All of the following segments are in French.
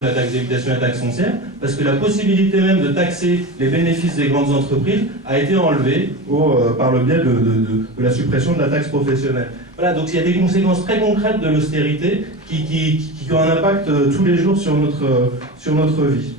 la taxe d'habitation et la taxe foncière, parce que la possibilité même de taxer les bénéfices des grandes entreprises a été enlevée par le biais de la suppression de la taxe professionnelle. Voilà, donc il y a des conséquences très concrètes de l'austérité qui ont un impact tous les jours sur notre vie.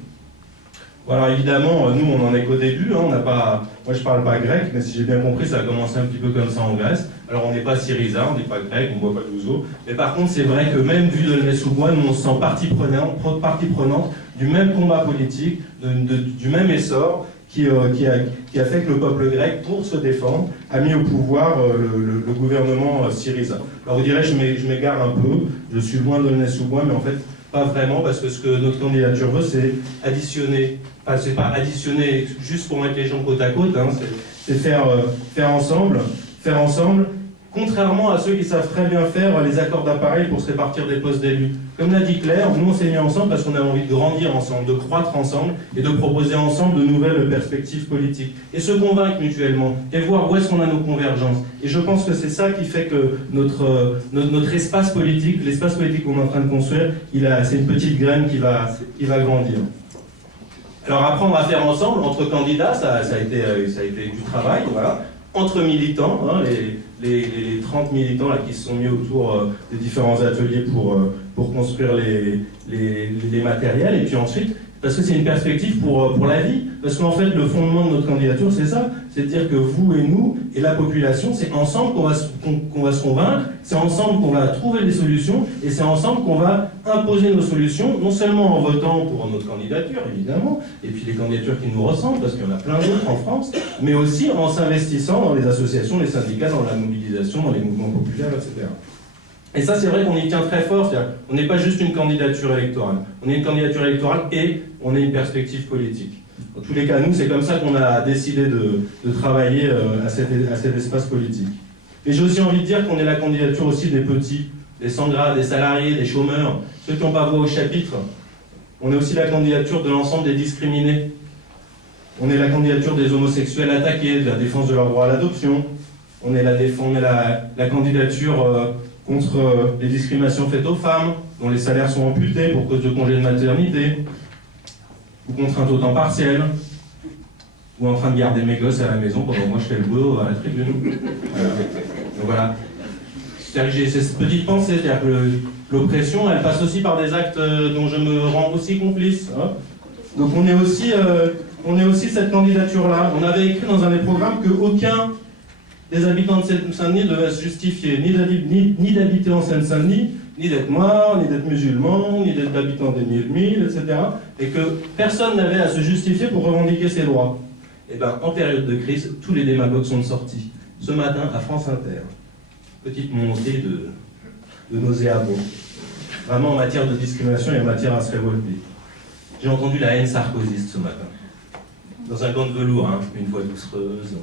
Voilà, évidemment, nous on en est qu'au début, hein, on n'a pas... Moi je parle pas grec, mais si j'ai bien compris, ça a commencé un petit peu comme ça en Grèce. Alors on n'est pas syriza, on n'est pas grec, on ne boit pas d'ouzo, mais par contre c'est vrai que même vu de Aulnay-sous-Bois, nous on se sent partie prenante du même combat politique, du même essor qui a fait que le peuple grec, pour se défendre, a mis au pouvoir le gouvernement syriza. Alors vous direz, je m'égare un peu, je suis loin d'Aulnay-sous-Bois, mais en fait pas vraiment, parce que ce que notre candidature veut, c'est additionner, enfin c'est pas additionner juste pour mettre les gens côte à côte, hein, c'est faire ensemble, contrairement à ceux qui savent très bien faire les accords d'appareil pour se répartir des postes d'élus. Comme l'a dit Claire, nous on s'est mis ensemble parce qu'on a envie de grandir ensemble, de croître ensemble et de proposer ensemble de nouvelles perspectives politiques. Et se convaincre mutuellement et voir où est-ce qu'on a nos convergences. Et je pense que c'est ça qui fait que notre espace politique, l'espace politique qu'on est en train de construire, c'est une petite graine qui va grandir. Alors apprendre à faire ensemble, entre candidats, ça a été du travail, voilà. Entre militants, hein, les 30 militants là, qui se sont mis autour des différents ateliers pour construire les matériels, et puis ensuite, parce que c'est une perspective pour la vie, parce qu'en fait le fondement de notre candidature c'est ça, c'est de dire que vous et nous et la population, c'est ensemble qu'on va se convaincre, c'est ensemble qu'on va trouver des solutions, et c'est ensemble qu'on va imposer nos solutions, non seulement en votant pour notre candidature évidemment, et puis les candidatures qui nous ressemblent, parce qu'il y en a plein d'autres en France, mais aussi en s'investissant dans les associations, les syndicats, dans la mobilisation, dans les mouvements populaires, etc. Et ça, c'est vrai qu'on y tient très fort, c'est-à-dire on n'est pas juste une candidature électorale. On est une candidature électorale et on est une perspective politique. Dans tous les cas, nous, c'est comme ça qu'on a décidé de travailler à cet espace politique. Et j'ai aussi envie de dire qu'on est la candidature aussi des petits, des sans-gras, des salariés, des chômeurs, ceux qui n'ont pas voix au chapitre. On est aussi la candidature de l'ensemble des discriminés. On est la candidature des homosexuels attaqués, de la défense de leur droit à l'adoption. On est la candidature... contre les discriminations faites aux femmes, dont les salaires sont amputés pour cause de congés de maternité, ou contraintes au temps partiel, ou en train de garder mes gosses à la maison pendant que moi je fais le boulot à la tribune. Voilà. Donc voilà. C'est-à-dire que j'ai cette petite pensée, c'est-à-dire que l'oppression, elle passe aussi par des actes dont je me rends aussi complice. Hein. Donc on est aussi cette candidature-là. On avait écrit dans un des programmes qu'aucun des habitants de Seine-Saint-Denis devaient se justifier ni d'habiter en Seine-Saint-Denis, ni d'être noir, ni d'être musulman, ni d'être habitant des 1000, etc. Et que personne n'avait à se justifier pour revendiquer ses droits. Et bien, en période de crise, tous les démagogues sont sortis. Ce matin, à France Inter, petite montée de nauséabond. Vraiment en matière de discrimination et en matière à se révolter. J'ai entendu la haine sarkozyste ce matin. Dans un gant de velours, hein, une voix doucereuse,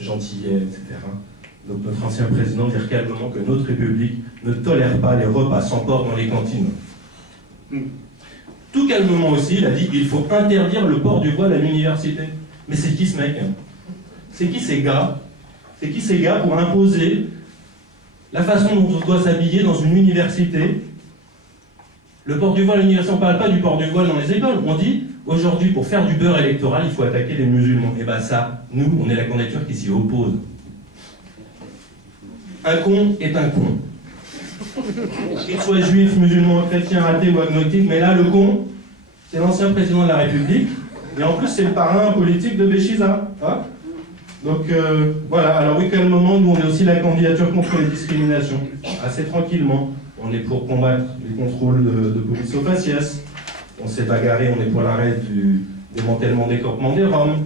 gentillet, etc. Donc notre ancien président dit calmement que notre République ne tolère pas les repas sans porc dans les cantines. Tout calmement aussi, il a dit qu'il faut interdire le port du voile à l'université. Mais c'est qui ce mec? C'est qui ces gars? C'est qui ces gars pour imposer la façon dont on doit s'habiller dans une université? Le port du voile à l'université, on ne parle pas du port du voile dans les écoles. On dit, aujourd'hui, pour faire du beurre électoral, il faut attaquer les musulmans. Et bien ça, nous, on est la candidature qui s'y oppose. Un con est un con. Qu'il soit juif, musulman, chrétien, athée ou agnostique, mais là, le con, c'est l'ancien président de la République, et en plus, c'est le parrain politique de Béchiza. Hein. Donc, voilà. Alors oui, quel moment, nous, on est aussi la candidature contre les discriminations. Assez tranquillement. On est pour combattre les contrôles de police aux faciès. On s'est bagarré, on est pour l'arrêt du démantèlement des campements des Roms.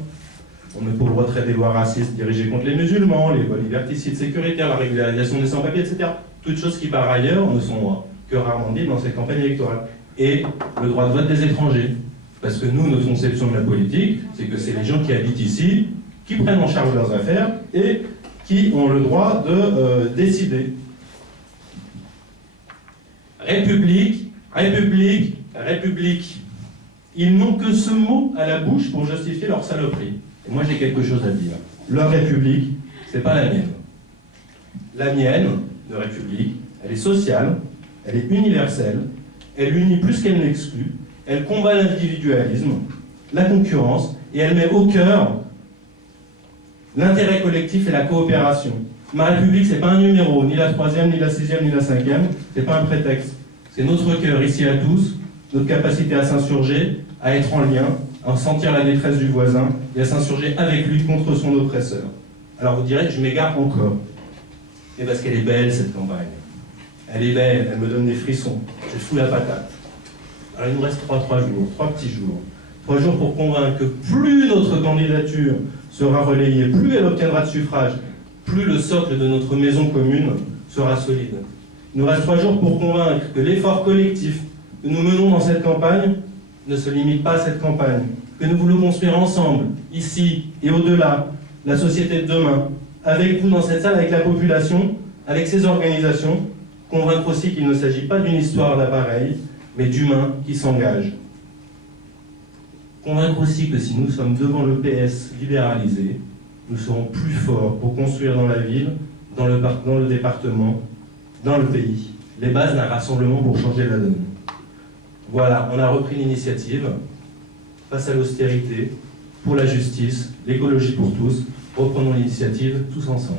On est pour le retrait des lois racistes dirigées contre les musulmans, les lois liberticides sécuritaires, la régularisation des sans-papiers, etc. Toutes choses qui, par ailleurs, ne sont que rarement dites dans cette campagne électorale. Et le droit de vote des étrangers. Parce que nous, notre conception de la politique, c'est que c'est les gens qui habitent ici, qui prennent en charge leurs affaires et qui ont le droit de décider. République, République, République. Ils n'ont que ce mot à la bouche pour justifier leur saloperie. Et moi j'ai quelque chose à dire. Leur République, c'est pas la mienne. La mienne, de République, elle est sociale, elle est universelle, elle unit plus qu'elle n'exclut, elle combat l'individualisme, la concurrence, et elle met au cœur l'intérêt collectif et la coopération. Ma République, c'est pas un numéro, ni la 3e, ni la 6e, ni la 5e, c'est pas un prétexte. C'est notre cœur, ici à tous, notre capacité à s'insurger, à être en lien, à sentir la détresse du voisin, et à s'insurger avec lui contre son oppresseur. Alors vous direz, je m'égare encore. Et parce qu'elle est belle, cette campagne. Elle est belle, elle me donne des frissons. Je fous la patate. Alors il nous reste trois jours, 3 petits jours. 3 jours pour convaincre que plus notre candidature sera relayée, plus elle obtiendra de suffrages, plus le socle de notre maison commune sera solide. Il nous reste 3 jours pour convaincre que l'effort collectif que nous menons dans cette campagne ne se limite pas à cette campagne, que nous voulons construire ensemble, ici et au-delà, la société de demain, avec vous dans cette salle, avec la population, avec ces organisations, convaincre aussi qu'il ne s'agit pas d'une histoire d'appareil, mais d'humains qui s'engagent. Convaincre aussi que si nous sommes devant le PS libéralisé, nous serons plus forts pour construire dans la ville, dans le département, dans le pays, les bases d'un rassemblement pour changer la donne. Voilà, on a repris l'initiative face à l'austérité, pour la justice, l'écologie pour tous. Reprenons l'initiative tous ensemble.